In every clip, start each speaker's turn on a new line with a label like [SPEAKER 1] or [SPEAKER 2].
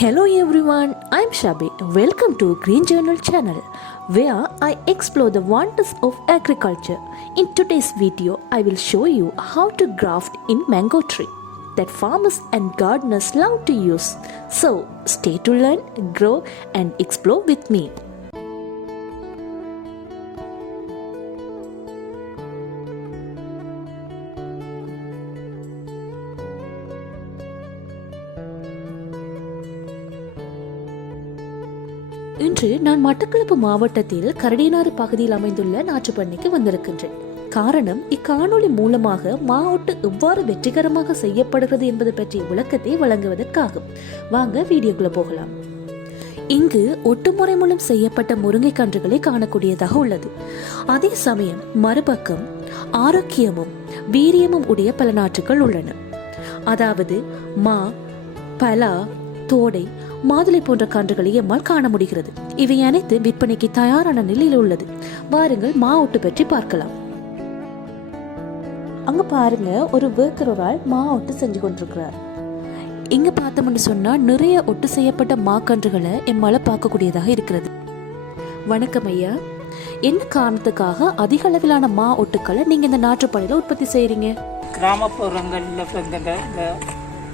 [SPEAKER 1] Hello everyone, I'm Shabi. Welcome to Green Journal channel where I explore the wonders of agriculture. In today's video, I will show you how to graft in mango tree that farmers and gardeners love to use. So, stay to learn, grow and explore with me. இன்று நான் மட்டக்களப்பு மாவட்டத்தில் கரடியனாறு பகுதியில் அமைந்துள்ள நாற்றுப்பண்ணைக்கு வந்திருக்கின்றேன். காரணம் இக்காணொளி மூலமாக மாவட்டு எவ்வாறு வெற்றிகரமாக செய்யப்படுகிறது என்பது பற்றிய விளக்கத்தை வழங்குவதற்காகும். வாங்க வீடியோக்குள்ள போகலாம். இங்கு ஒட்டுமுறை மூலம் செய்யப்பட்ட முருங்கை கன்றுகளை காணக்கூடியதாக உள்ளது. அதே சமயம் மறுபக்கம் ஆரோக்கியமும் வீரியமும் உடைய பல நாற்றுகள் உள்ளன. அதாவது மா பலா தோடை மாதுளை போன்ற கன்றுகளை எம்மால் காண முடிகிறது. இவை அனைத்து விற்பனைக்கு தயாரான நிலையில் உள்ளது. வாருங்கள் மா ஒட்டு பற்றி பார்க்கலாம். அங்க பாருங்க ஒரு வேர்க்கர் ஒரு ஆள் மா ஒட்டு செஞ்சு கொண்டிருக்கிறார். இங்க பார்த்தோம்னு சொன்னா நிறைய ஒட்டு செய்யப்பட்ட மாக்கன்றுகளை எம்மால பார்க்கக்கூடியதாக இருக்கிறது. வணக்கம் ஐயா. என்ன காரணத்துக்காக அதிக அளவிலான மா ஒட்டுக்களை நீங்க இந்த நாற்றுப்படையில உற்பத்தி செய்றீங்க?
[SPEAKER 2] கிராமப்புறங்களில்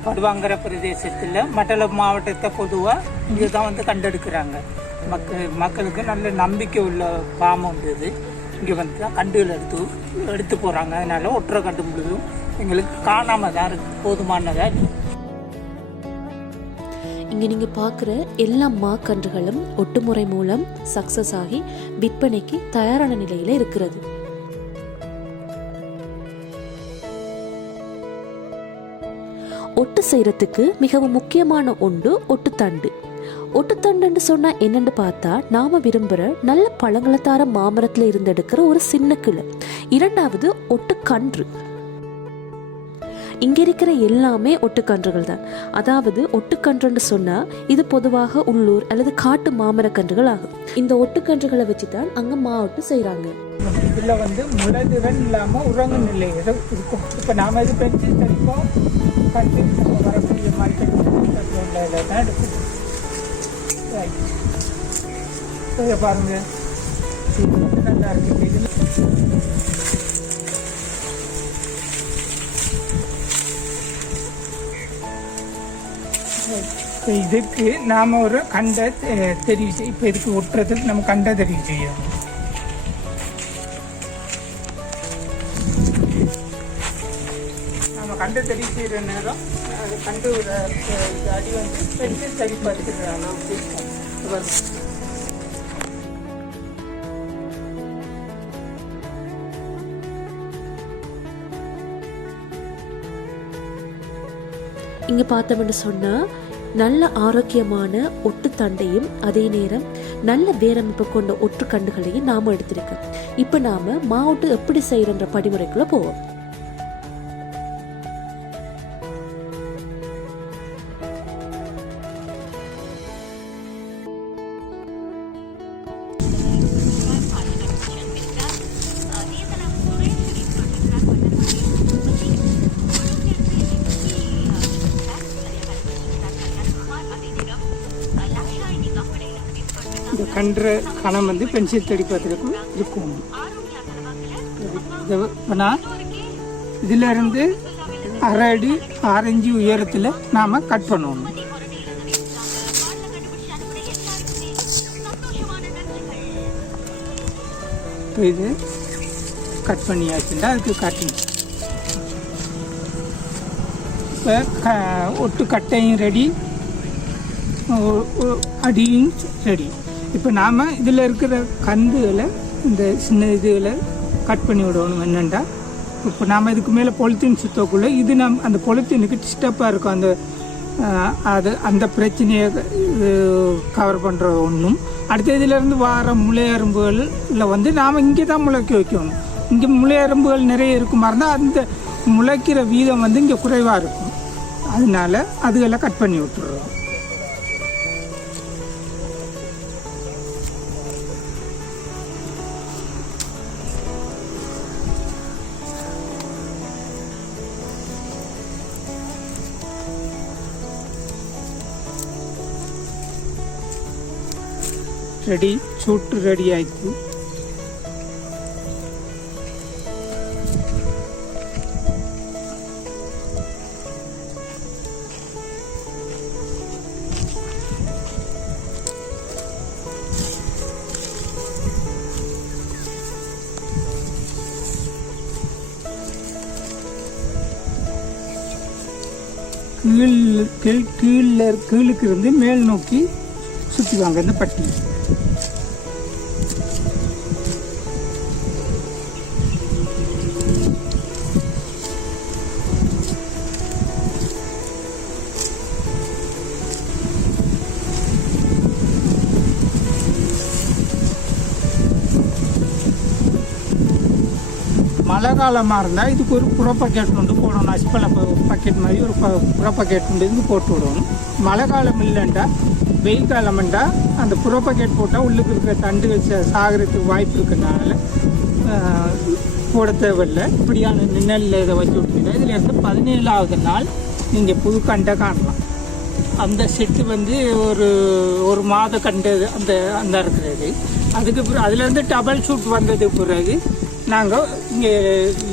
[SPEAKER 2] படுவாங்கிற பிரதேசத்தில் மண்டல மாவட்டத்தை பொதுவாக இங்கே தான் வந்து கண்டெடுக்கிறாங்க. மக்கள் மக்களுக்கு நல்ல நம்பிக்கை உள்ள பாம்பு இங்கே வந்து தான் கண்டுகள் எடுத்து எடுத்து போகிறாங்க அதனால் ஒற்றை கண்டு முழுதும் எங்களுக்கு காணாமல் தான் இருக்குது போதுமானதாக
[SPEAKER 1] இங்கே நீங்கள் பார்க்குற எல்லா மாக்கன்றுகளும் ஒட்டுமுறை மூலம் சக்ஸஸ் ஆகி விற்பனைக்கு தயாரான நிலையில் இருக்கிறது. ஒட்டு செய்யறதுக்கு மிகவும் முக்கியமான ஒன்று ஒட்டுத்தண்டு. ஒட்டுத்தண்டுன்னு சொன்னா என்னன்னு பார்த்தா நாம விரும்புற நல்ல பழங்களை தார மாமரத்துல இருந்து எடுக்கிற ஒரு சின்ன கிளை. இரண்டாவது ஒட்டுக்கன்று. இங்க இருக்கிற எல்லாமே ஒட்டுக்கன்றுகள் தான் அதாவது ஒட்டுக்கன்றுன்னு சொன்னா இது பொதுவாக உள்ளூர் அல்லது காட்டு மாமரக்கன்றுகள் ஆகும். இந்த ஒட்டுக்கன்றுகளை வச்சு தான் அங்க மாவட்டு செய்கிறாங்க
[SPEAKER 2] இதில் வந்து முளதிறன் இல்லாமல் உறங்கு நிலை இருக்கும். இப்போ நாம் இது பெஞ்சு சரிப்போம். கண்டு வரக்கூடிய மார்க்கெட் தான் எடுக்கும் Right. பாருங்க. நல்லா இருக்கு. இப்போ இதுக்கு நாம் ஒரு கண்டை தெ- தெரிவு செய் இப்போ இதுக்கு ஒட்டுறதுக்கு நம்ம கண்டை தெரிவு செய்யணும். நம்ம கண்டு தெரிவு செய்கிற நேரம் அது கண்டு அடி வந்து பென்சில் சரி பார்த்துக்கிறாங்க
[SPEAKER 1] இங்க பார்த்தோம்னு சொன்னா நல்ல ஆரோக்கியமான ஒட்டு தண்டையும் அதே நேரம் நல்ல வேரமைப்பு கொண்ட ஒற்று கண்டுகளையும் நாம எடுத்திருக்கோம். இப்போ நாம மாவட்டு எப்படி செய்யறன்ற படிமுறைக்குள்ள போவோம்.
[SPEAKER 2] கன்ற கணம் வந்து பென்சில் தடி இருக்கும். இப்போ நான் இதில் இருந்து அரை அடி ஆரஞ்சு உயரத்தில் நாம் கட் பண்ணுவோம் இப்போ இது கட் பண்ணியாச்சுன்னா அதுக்கு காட்டணும் இப்போ க ஒட்டு கட்டையும் ரெடி அடியும் ரெடி இப்போ நாம் இதில் இருக்கிற கந்துகளை இந்த சின்ன இதுகளை கட் பண்ணி விடணும். என்னென்னா இப்போ நாம் இதுக்கு மேலே பொலித்தீன் சுத்தக்குள்ளே இது நம் அந்த பொலித்தீனுக்கு டிஸ்டர்பாக இருக்கும். அந்த அது அந்த பிரச்சனையை கவர் பண்ணுற ஒன்றும் அடுத்த இதிலேருந்து வார முளையரும்புகளில் வந்து நாம் இங்கே தான் முளைக்க வைக்கணும். இங்கே முளையரும்புகள் நிறைய இருக்குமா இருந்தால் அந்த முளைக்கிற வீதம் வந்து இங்கே குறைவாக இருக்கும். அதனால அதுகளை கட் பண்ணி விட்டுறோம். ரெடி சூட்டு ரெடி ஆயிடுச்சு. கீழ் கீழ் கீழில் கீழுக்கு இருந்து மேல் நோக்கி சுற்றுவாங்க இந்த பட்டி. மழை காலமாக இருந்தால் இதுக்கு ஒரு புற பக்கெட் கொண்டு போடணும். அஸ்பல பக்கெட் மாதிரி ஒரு ப- புற பக்கெட் கொண்டு இதுக்கு போட்டு விடணும். மழை காலம் இல்லைண்டா வெயில் காலம்ண்டா அந்த புற பக்கெட் போட்டால் உள்ளுக்கு இருக்கிற தண்டு சா- சாகறதுக்கு வாய்ப்பு இருக்கிறதுனால போட தேவையில்லை. இப்படியான நிழலில் இதை வச்சு விட்டீங்கன்னா இதில் இருந்து பதினேழாவது நாள் நீங்கள் புது கண்டை காணலாம். அந்த செட்டு வந்து ஒரு ஒரு மாத கண்டது அந்த அந்த இருக்கிறது. அதுக்கு பிறகு அதுலேருந்து டபுள் ஷூட் வந்ததுக்கு பிறகு நாங்கள் இங்கே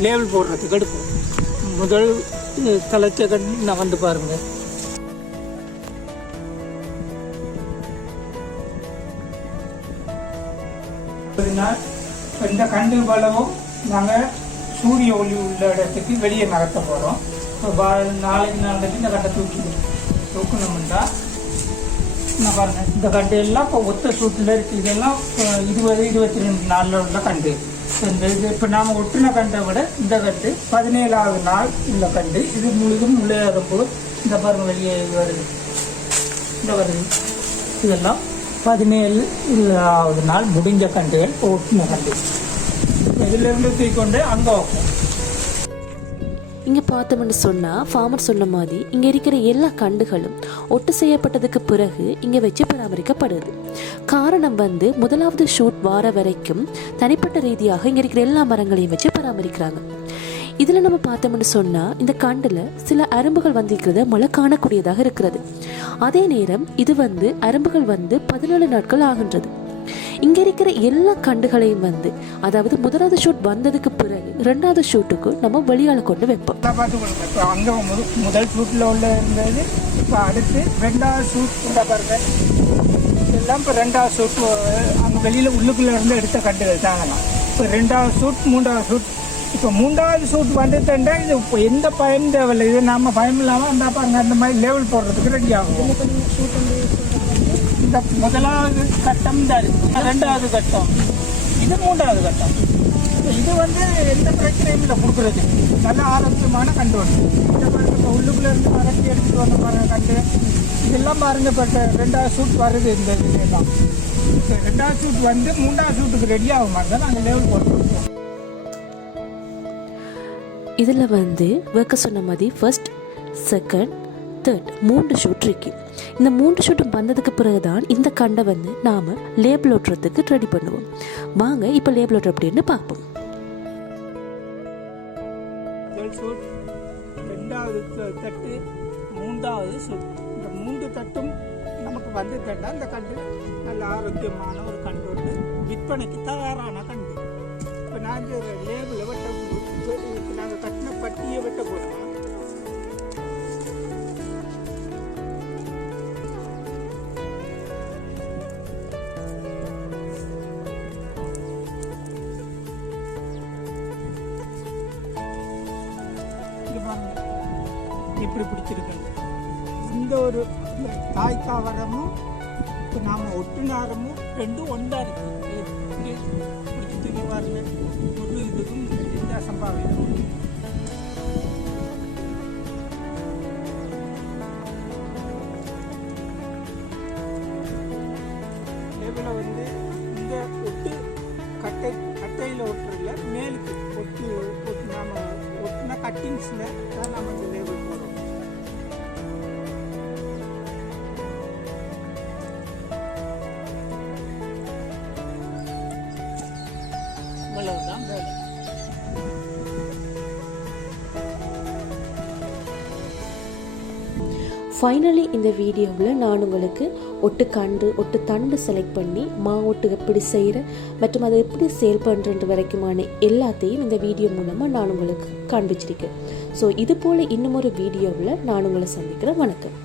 [SPEAKER 2] லேபிள் போடுறதுக்கு எடுப்போம். முதல் இது கண்டு நான் வந்து பாருங்க. நாள் இந்த கண்டு பலவும் நாங்கள் சூரிய ஒளி உள்ள இடத்துக்கு வெளியே நகர்த்த போகிறோம் நாளைக்கு நாளைக்கு இந்த கண்டை தூக்கி தூக்கணும்டா. நான் பாருங்கள் இந்த கண்டு எல்லாம் இப்போ ஒத்த சூட்டில் இருக்கு. இதெல்லாம் இப்போ இருபது இருபத்தி ரெண்டு நாளில் உள்ள கண்டு. இந்த இது இப்போ நாம் ஒட்டின கண்டை விட இந்த கண்டு பதினேழாவது நாள் உள்ள கண்டு. இது முழுதும் முள்ளையாறப்போ இந்த பாருங்க வெளியே வருது. இந்த வருது. இதெல்லாம் பதினேழாவது நாள் முடிஞ்ச கண்டுகள் ஒட்டின கண்டு. இதிலிருந்து தூக்கிக்கொண்டு அங்கே வைப்போம்.
[SPEAKER 1] இங்கே பார்த்தோம்னு சொன்னால் ஃபார்மர் சொன்ன மாதிரி இங்கே இருக்கிற எல்லா கண்டுகளும் ஒட்டு செய்யப்பட்டதுக்கு பிறகு இங்கே வச்சு பராமரிக்கப்படுது. காரணம் வந்து முதலாவது ஷூட் வார வரைக்கும் தனிப்பட்ட ரீதியாக இங்கே இருக்கிற எல்லா மரங்களையும் வச்சு பராமரிக்கிறாங்க. இதில் நம்ம பார்த்தோம்னு சொன்னால் இந்த கண்டில் சில அரும்புகள் வந்திருக்கிறத மழை காணக்கூடியதாக இருக்கிறது. அதே நேரம் இது வந்து அரும்புகள் வந்து பதினேழு நாட்கள் ஆகின்றது. இங்க இருக்கிற எல்லா கண்டுகளையும் வந்து அதாவது முதலாவது ஷூட் வந்ததுக்கு பிறகு ரெண்டாவது ஷூட்டுக்கு நம்ம வெளியால கொண்டு வைப்போம்.
[SPEAKER 2] அங்கே முது முதல் ஷூட்டில் உள்ள இருந்தது இப்போ அடுத்து ரெண்டாவது ஷூட் இந்த பாருங்க. இதெல்லாம் இப்போ ரெண்டாவது ஷூட் அங்கே வெளியில் உள்ளுக்குள்ளே இருந்து எடுத்த கட்டுகள் தாங்கலாம் இப்போ ரெண்டாவது ஷூட் மூன்றாவது ஷூட் இப்போ மூன்றாவது ஷூட் வந்துட்டா இது இப்போ எந்த பயம் தேவையில்லை. இது நாம் பயம் இல்லாமல் அந்த பாருங்க அந்த மாதிரி லெவல் போடுறதுக்கு ரெடி ஆகும். இந்த முதலாவது கட்டம் தான் இருக்கு ரெண்டாவது கட்டம். இது மூன்றாவது கட்டம். இது வந்து எந்த பிரச்சனையும் இல்லை கொடுக்குறது நல்ல ஆரோக்கியமான கண்டு ஒன்று இந்த பாருங்க இப்போ உள்ளுக்குள்ள இருந்து மரட்டி எடுத்துட்டு வந்த பாருங்க கண்டு இதெல்லாம் பாருங்க இப்போ ரெண்டாவது சூட் வருது இந்த இதெல்லாம் இப்போ ரெண்டாவது சூட் வந்து மூன்றாவது சூட்டுக்கு ரெடி ஆகும். மாதிரி தான் நாங்கள் லெவல் போட்டு
[SPEAKER 1] இதில் வந்து வைக்க சொன்ன மாதிரி ஃபர்ஸ்ட் செகண்ட் தேர்ட் மூன்று ஷூட் இருக்கு. இந்த மூன்று ஷூட்டும் வந்ததுக்கு பிறகுதான் இந்த கண்டை வந்து நாம் லேபிள் ஓட்டுறதுக்கு ரெடி பண்ணுவோம். வாங்க இப்போ லேபிள் ஓட்டுற அப்படின்னு பார்ப்போம்.
[SPEAKER 2] ரெண்டாவது தட்டு மூன்றாவது ஷூட் இந்த மூன்று தட்டும் நமக்கு வந்து தண்டா இந்த கண்டு நல்ல ஆரோக்கியமான ஒரு கண்டு வந்து விற்பனைக்கு தயாரான கண்டு. இப்போ நாங்கள் லேபிளை வெட்ட நாங்கள் கட்டின பட்டியை வெட்ட போகிறோம் இப்படி பிடிச்சிருக்கு இந்த ஒரு தாய் தாவரமும் இப்போ நாம் ஒட்டுநாரமும் ரெண்டும் ஒன்றா இருக்கு. பிடிச்சி தூக்கி பாருங்க. ஒரு இதுக்கும் எந்த அசம்பாவிதமும் வந்து இந்த ஒட்டு கட்டை கட்டையில் ஒட்டுறதுல மேலுக்கு ஒட்டு ஒட்டு நாம ஒட்டுன கட்டிங்ஸில் தான் நம்ம இந்த லேபிள்
[SPEAKER 1] ஃபைனலி இந்த வீடியோவில் நான் உங்களுக்கு ஒட்டு கண்டு ஒட்டு தண்டு செலக்ட் பண்ணி மா ஒட்டு எப்படி செய்கிற மற்றும் அதை எப்படி சேல் பண்ணுறது வரைக்குமான எல்லாத்தையும் இந்த வீடியோ மூலமாக நான் உங்களுக்கு காண்பிச்சிருக்கேன். ஸோ இது போல் இன்னும் ஒரு வீடியோவில் நான் உங்களை சந்திக்கிறேன். வணக்கம்.